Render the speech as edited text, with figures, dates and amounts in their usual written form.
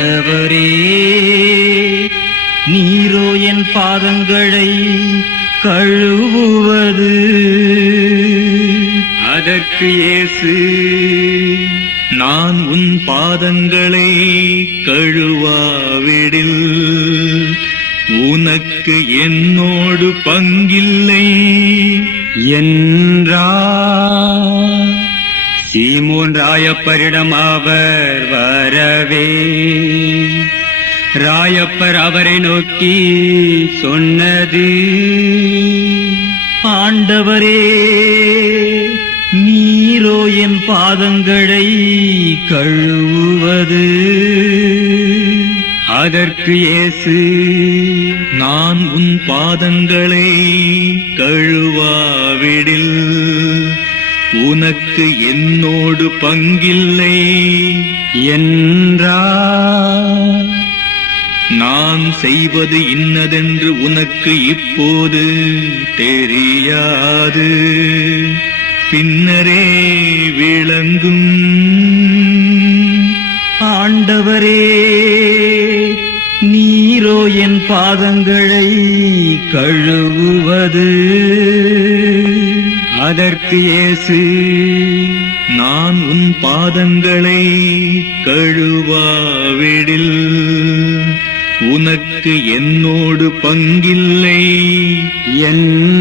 ஆண்டவரே, நீரோ என் பாதங்களை கழுவுவது. அதற்கு இயேசு, நான் உன் பாதங்களை கழுவாவிடில் உனக்கு என்னோடு பங்கில்லை என்றார். சீமோன் ராயப்பரிடம் அவர் வரவே, ராயப்பர் அவரை நோக்கி சொன்னது, ஆண்டவரே, நீரோ என் பாதங்களை கழுவுவது. அதற்கு இயேசு, நான் உன் பாதங்களை கழுவாவிடில் உனக்கு என்னோடு பங்கில்லை என்றார். நான் செய்வது இன்னதென்று உனக்கு இப்போது தெரியாது, பின்னரே விளங்கும். ஆண்டவரே, நீரோ என் பாதங்களை கழுவுவது. அதற்கு இயேசு, நான் உன் பாதங்களை கழுவாவிடில் உனக்கு என்னோடு பங்கில்லை என்றார்.